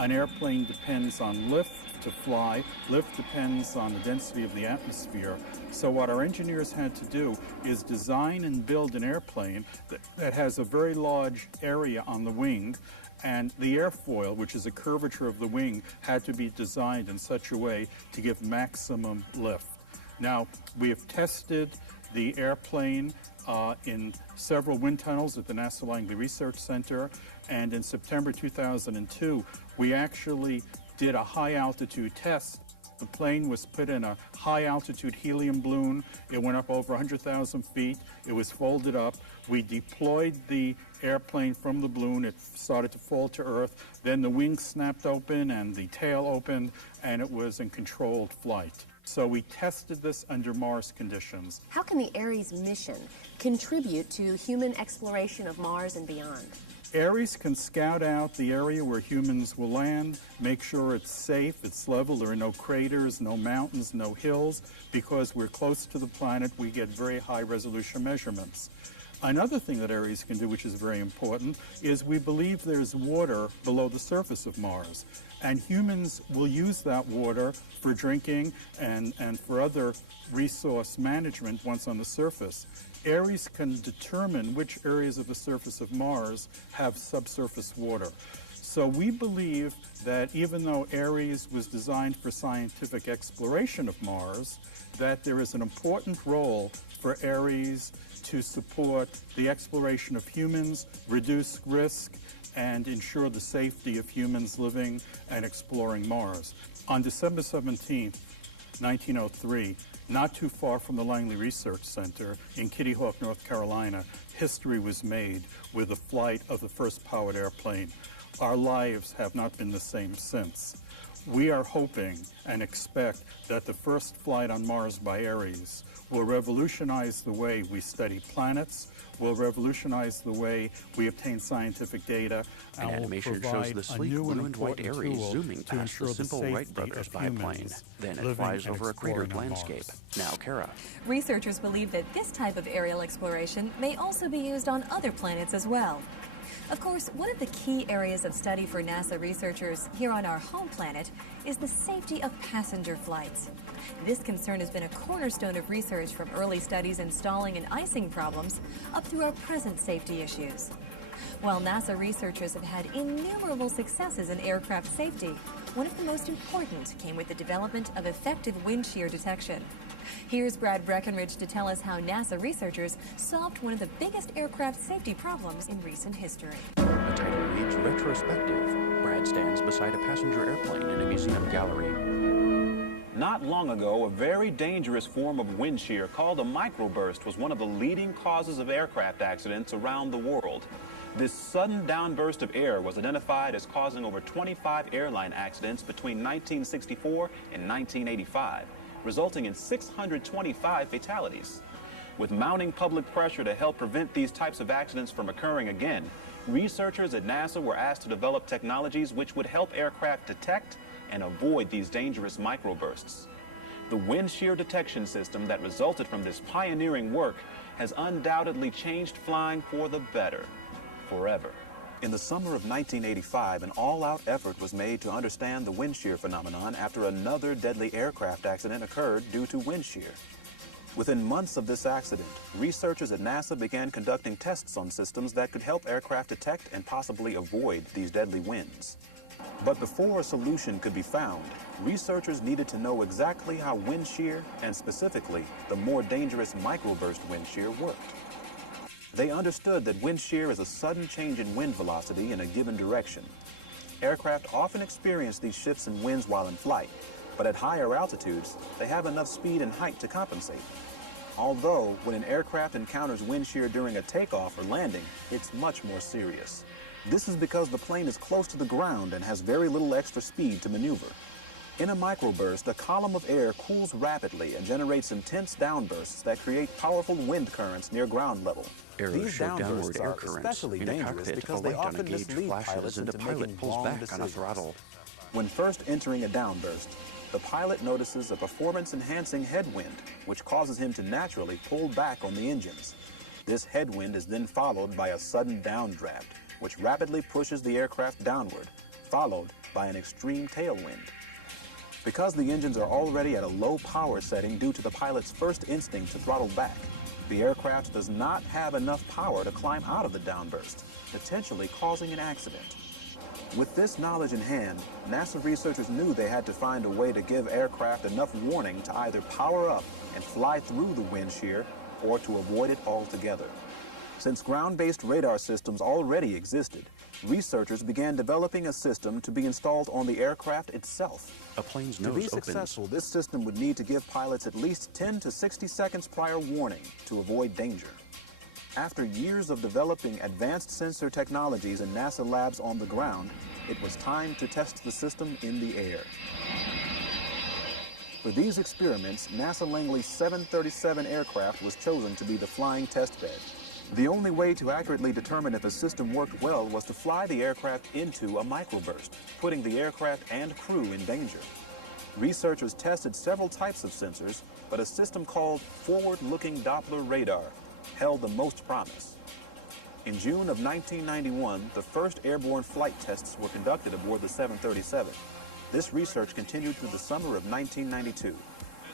An airplane depends on lift to fly. Lift depends on the density of the atmosphere. So what our engineers had to do is design and build an airplane that has a very large area on the wing, and the airfoil, which is a curvature of the wing, had to be designed in such a way to give maximum lift. Now, we have tested the airplane in several wind tunnels at the NASA Langley Research Center, and in September 2002, we actually did a high-altitude test. The plane was put in a high-altitude helium balloon. It went up over 100,000 feet. It was folded up. We deployed the airplane from the balloon. It started to fall to Earth. Then the wings snapped open and the tail opened, and it was in controlled flight. So we tested this under Mars conditions. How can the Ares mission contribute to human exploration of Mars and beyond? Ares can scout out the area where humans will land, make sure it's safe, it's level, there are no craters, no mountains, no hills. Because we're close to the planet, we get very high resolution measurements. Another thing that Ares can do, which is very important, is we believe there's water below the surface of Mars. And humans will use that water for drinking and for other resource management once on the surface. Ares can determine which areas of the surface of Mars have subsurface water. So we believe that even though Ares was designed for scientific exploration of Mars, that there is an important role for Ares to support the exploration of humans, reduce risk, and ensure the safety of humans living and exploring Mars. On December 17, 1903, not too far from the Langley Research Center in Kitty Hawk, North Carolina, history was made with the flight of the first powered airplane. Our lives have not been the same since. We are hoping and expect that the first flight on Mars by Ares will revolutionize the way we study planets, will revolutionize the way we obtain scientific data. An animation shows the sleek blue and white Ares zooming past the simple Wright brothers biplane. Then it flies over a cratered landscape. Now, Kara. Researchers believe that this type of aerial exploration may also be used on other planets as well. Of course, one of the key areas of study for NASA researchers here on our home planet is the safety of passenger flights. This concern has been a cornerstone of research from early studies in stalling and icing problems up through our present safety issues. While NASA researchers have had innumerable successes in aircraft safety, one of the most important came with the development of effective wind shear detection. Here's Brad Breckenridge to tell us how NASA researchers solved one of the biggest aircraft safety problems in recent history. A title reads Retrospective. Brad stands beside a passenger airplane in a museum gallery. Not long ago, a very dangerous form of wind shear called a microburst was one of the leading causes of aircraft accidents around the world. This sudden downburst of air was identified as causing over 25 airline accidents between 1964 and 1985. Resulting in 625 fatalities. With mounting public pressure to help prevent these types of accidents from occurring again, researchers at NASA were asked to develop technologies which would help aircraft detect and avoid these dangerous microbursts. The wind shear detection system that resulted from this pioneering work has undoubtedly changed flying for the better, forever. In the summer of 1985, an all-out effort was made to understand the wind shear phenomenon after another deadly aircraft accident occurred due to wind shear. Within months of this accident, researchers at NASA began conducting tests on systems that could help aircraft detect and possibly avoid these deadly winds. But before a solution could be found, researchers needed to know exactly how wind shear, and specifically the more dangerous microburst wind shear, worked. They understood that wind shear is a sudden change in wind velocity in a given direction. Aircraft often experience these shifts in winds while in flight, but at higher altitudes, they have enough speed and height to compensate. Although, when an aircraft encounters wind shear during a takeoff or landing, it's much more serious. This is because the plane is close to the ground and has very little extra speed to maneuver. In a microburst, a column of air cools rapidly and generates intense downbursts that create powerful wind currents near ground level. Arrows show downward air currents in a cockpit. Because a they light on a often gauge mislead flashes pilots and the into pilot making pulls wrong back on a decisions. throttle. When first entering a downburst, the pilot notices a performance-enhancing headwind, which causes him to naturally pull back on the engines. This headwind is then followed by a sudden downdraft, which rapidly pushes the aircraft downward, followed by an extreme tailwind. Because the engines are already at a low power setting due to the pilot's first instinct to throttle back, the aircraft does not have enough power to climb out of the downburst, potentially causing an accident. With this knowledge in hand, NASA researchers knew they had to find a way to give aircraft enough warning to either power up and fly through the wind shear or to avoid it altogether. Since ground-based radar systems already existed, researchers began developing a system to be installed on the aircraft itself. A plane's nose opens. opens. To be successful, this system would need to give pilots at least 10 to 60 seconds prior warning to avoid danger. After years of developing advanced sensor technologies in NASA labs on the ground, it was time to test the system in the air. For these experiments, NASA Langley's 737 aircraft was chosen to be the flying test bed. The only way to accurately determine if the system worked well was to fly the aircraft into a microburst, putting the aircraft and crew in danger. Researchers tested several types of sensors, but a system called forward-looking Doppler radar held the most promise. In June of 1991, the first airborne flight tests were conducted aboard the 737. This research continued through the summer of 1992.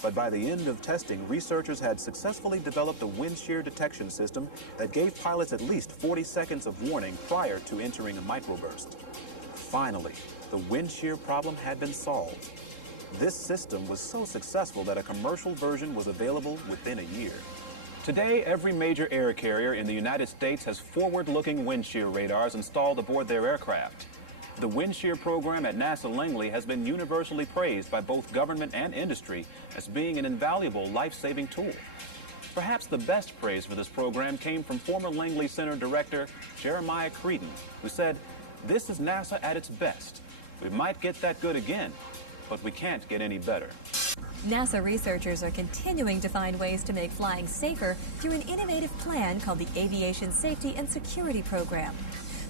But by the end of testing, researchers had successfully developed a wind shear detection system that gave pilots at least 40 seconds of warning prior to entering a microburst. Finally, the wind shear problem had been solved. This system was so successful that a commercial version was available within a year. Today, every major air carrier in the United States has forward-looking wind shear radars installed aboard their aircraft. The wind shear program at NASA Langley has been universally praised by both government and industry as being an invaluable life-saving tool. Perhaps the best praise for this program came from former Langley Center Director Jeremiah Creedon, who said, "This is NASA at its best. We might get that good again, but we can't get any better." NASA researchers are continuing to find ways to make flying safer through an innovative plan called the Aviation Safety and Security Program.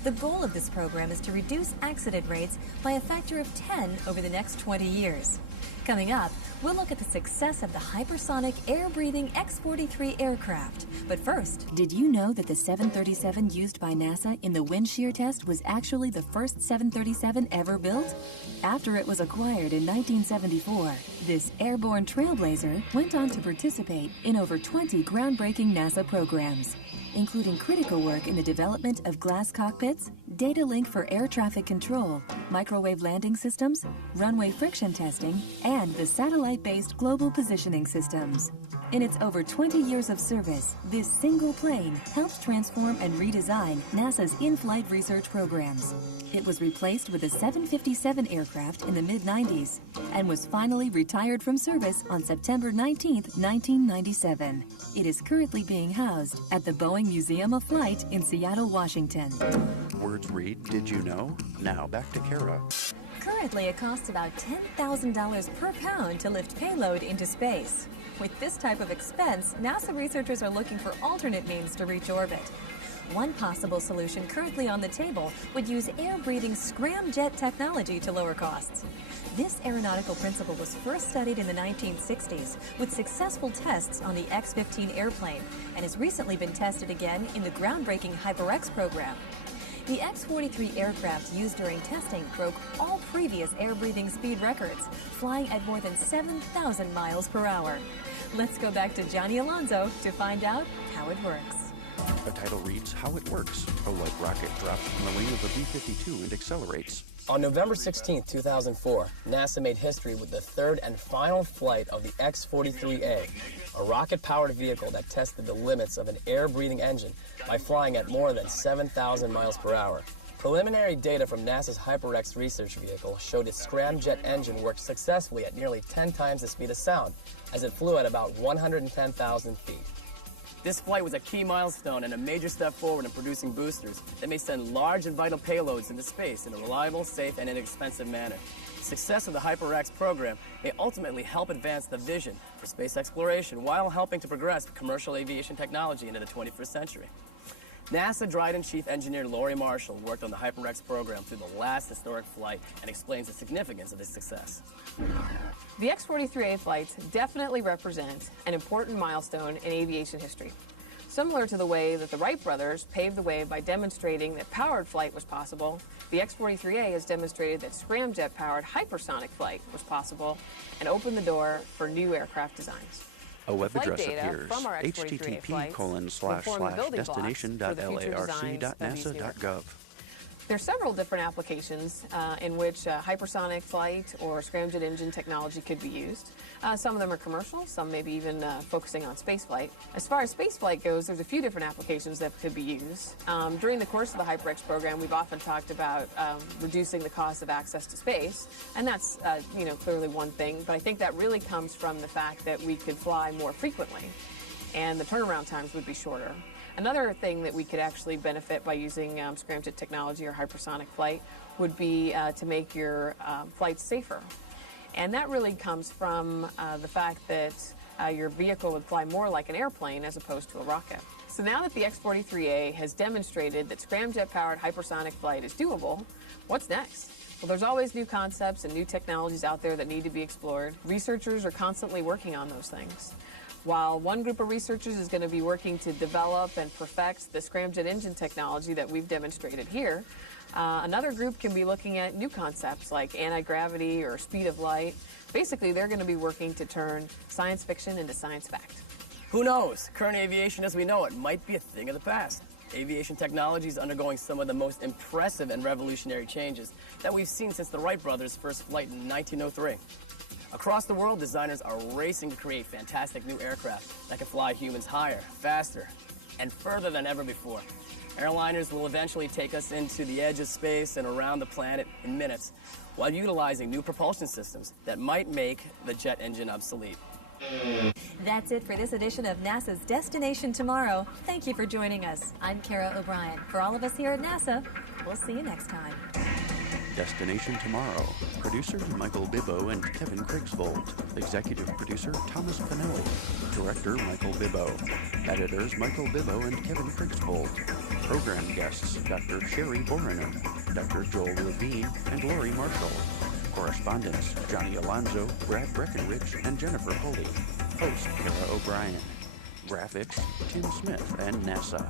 The goal of this program is to reduce accident rates by a factor of 10 over the next 20 years. Coming up, we'll look at the success of the hypersonic air-breathing X-43 aircraft. But first, did you know that the 737 used by NASA in the wind shear test was actually the first 737 ever built? After it was acquired in 1974, this airborne trailblazer went on to participate in over 20 groundbreaking NASA programs, including critical work in the development of glass cockpits, data link for air traffic control, microwave landing systems, runway friction testing, and the satellite-based global positioning systems. In its over 20 years of service, this single plane helped transform and redesign NASA's in-flight research programs. It was replaced with a 757 aircraft in the mid-90s and was finally retired from service on September 19, 1997. It is currently being housed at the Boeing Museum of Flight in Seattle, Washington. Words read, "Did you know?" Now back to Kara. currently it costs about $10,000 per pound to lift payload into space. With this type of expense, NASA researchers are looking for alternate means to reach orbit. One possible solution currently on the table would use air-breathing scramjet technology to lower costs. This aeronautical principle was first studied in the 1960s with successful tests on the X-15 airplane and has recently been tested again in the groundbreaking HyperX program. The X-43 aircraft used during testing broke all previous air-breathing speed records, flying at more than 7,000 miles per hour. Let's go back to Johnny Alonso to find out how it works. The title reads, How It Works. A light rocket drops from the wing of the B-52 and accelerates. On November 16, 2004, NASA made history with the third and final flight of the X-43A, a rocket-powered vehicle that tested the limits of an air-breathing engine by flying at more than 7,000 miles per hour. Preliminary data from NASA's HyperX research vehicle showed its scramjet engine worked successfully at nearly 10 times the speed of sound, as it flew at about 110,000 feet. This flight was a key milestone and a major step forward in producing boosters that may send large and vital payloads into space in a reliable, safe, and inexpensive manner. Success of the HyperX program may ultimately help advance the vision for space exploration while helping to progress commercial aviation technology into the 21st century. NASA Dryden Chief Engineer Laurie Marshall worked on the HyperX program through the last historic flight and explains the significance of this success. The X-43A flights definitely represent an important milestone in aviation history. Similar to the way that the Wright brothers paved the way by demonstrating that powered flight was possible, the X-43A has demonstrated that scramjet-powered hypersonic flight was possible and opened the door for new aircraft designs. A web address appears, http://destination.larc.nasa.gov. There are several different applications in which hypersonic flight or scramjet engine technology could be used. Some of them are commercial, some maybe even focusing on spaceflight. As far as spaceflight goes, there's a few different applications that could be used. During the course of the HyperX program, we've often talked about reducing the cost of access to space, and that's clearly one thing, but I think that really comes from the fact that we could fly more frequently, and the turnaround times would be shorter. Another thing that we could actually benefit by using scramjet technology or hypersonic flight would be to make your flights safer. And that really comes from the fact that your vehicle would fly more like an airplane as opposed to a rocket. So now that the X-43A has demonstrated that scramjet-powered hypersonic flight is doable, what's next? Well, there's always new concepts and new technologies out there that need to be explored. Researchers are constantly working on those things. While one group of researchers is going to be working to develop and perfect the scramjet engine technology that we've demonstrated here, another group can be looking at new concepts like anti-gravity or speed of light. Basically, they're going to be working to turn science fiction into science fact. Who knows? Current aviation as we know it might be a thing of the past. Aviation technology is undergoing some of the most impressive and revolutionary changes that we've seen since the Wright brothers' first flight in 1903. Across the world, designers are racing to create fantastic new aircraft that can fly humans higher, faster, and further than ever before. Airliners will eventually take us into the edge of space and around the planet in minutes, while utilizing new propulsion systems that might make the jet engine obsolete. That's it for this edition of NASA's Destination Tomorrow. Thank you for joining us. I'm Kara O'Brien. For all of us here at NASA, we'll see you next time. Destination Tomorrow. Producers Michael Bibbo and Kevin Krigsvold. Executive producer Thomas Pinelli. Director Michael Bibbo. Editors Michael Bibbo and Kevin Krigsvold. Program guests Dr. Sherry Boroner, Dr. Joel Levine, and Lori Marshall. Correspondents Johnny Alonzo, Brad Breckenridge, and Jennifer Foley. Host Kara O'Brien. Graphics Tim Smith and NASA.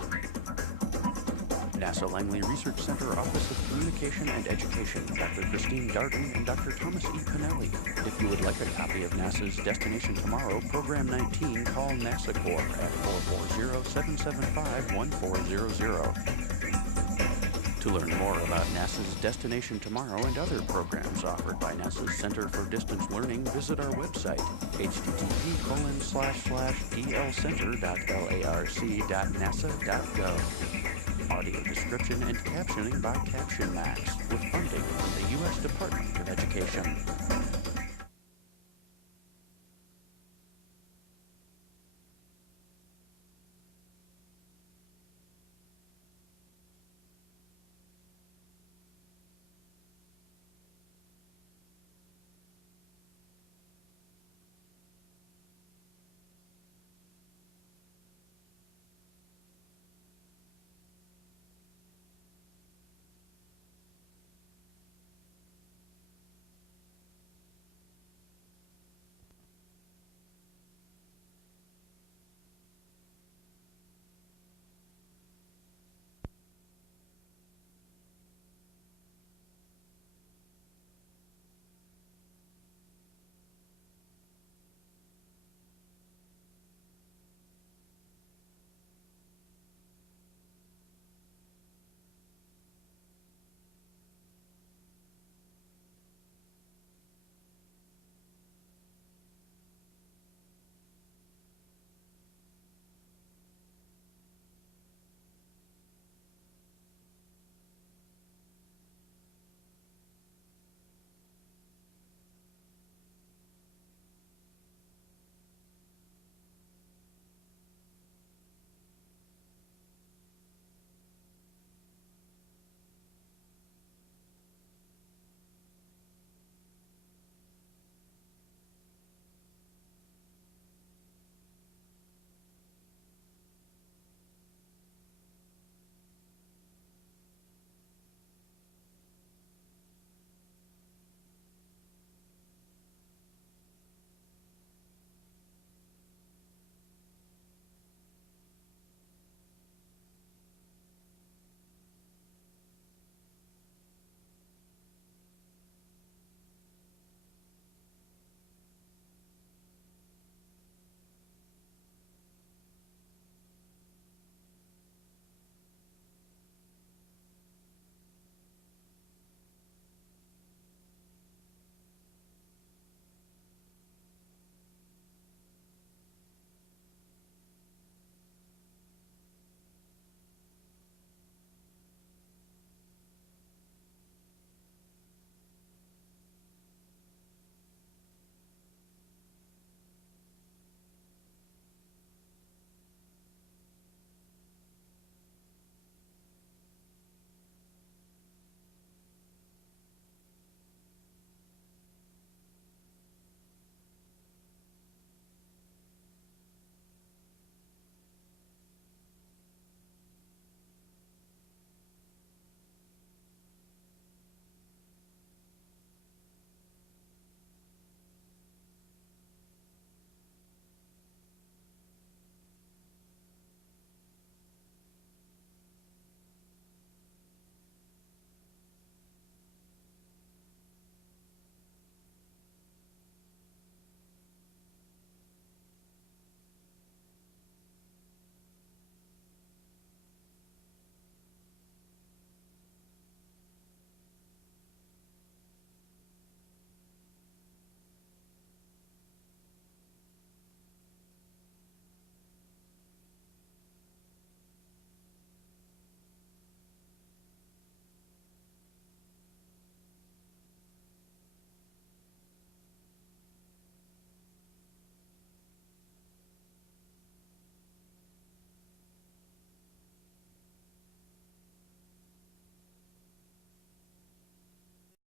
NASA Langley Research Center Office of Communication and Education, Dr. Christine Darden and Dr. Thomas E. Pinelli. If you would like a copy of NASA's Destination Tomorrow, Program 19, call NASA Corps at 440-775-1400. To learn more about NASA's Destination Tomorrow and other programs offered by NASA's Center for Distance Learning, visit our website, http://dlcenter.larc.nasa.gov. Audio description and captioning by CaptionMax, with funding from the U.S. Department of Education.